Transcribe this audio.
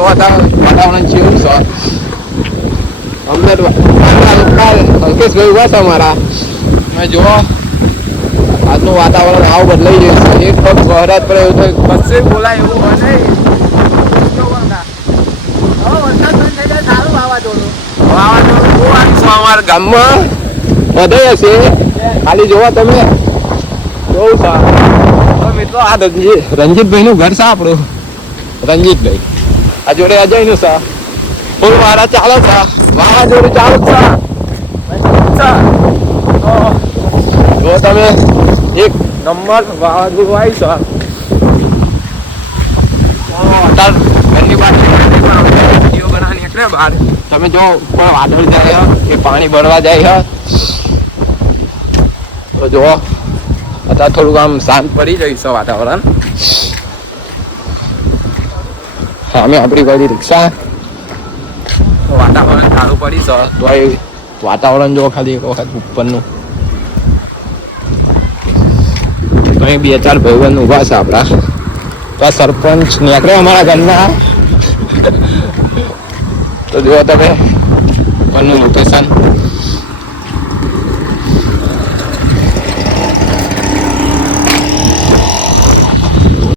જોવા હતા વાતાવરણ કેવું છે અમને અંકેશભાઈ ઉભા છે અમારા તમે જુઓ આજનું વાતાવરણ આવું બદલાઈ ગયું છે એક પગ વરસાદ પડે એવું તો કશે બોલાય એવું હોય નહીં વાવાઝોડું બહુ આવ્યું છે અમારા ગામમાં બધે હશે ખાલી જોવા તમે બહુ સારું મિત્રો આ રંજીતભાઈ નું ઘર છે આપણું રંજીતભાઈ આ જોડે અજય નું છે ફૂલ વાળા ચાલે છે વાવાઝોડું ચાલુ છે જો તમે એક નંબર વાવાઝોડું આવી છે ઘરની બહાર વિડીયો બનાવવાની એટલે બહાર તમે જો કોઈ વાદળ જાય કે પાણી ભરવા જાય તો જો અત્યારે થોડુંક આમ શાંત પડી જાય છે વાતાવરણ અમે આપણી બધી રિક્ષા વાતાવરણ સારું પડી છે તો એ વાતાવરણ જો ખાલી એક વખત ઉપરનું તો અહીં 2-4 ભાઈબંધ ઊભા છે આપણા તો આ સરપંચ નીકળે અમારા ઘરના તો જુઓ તમે ઘરનું લોકેશન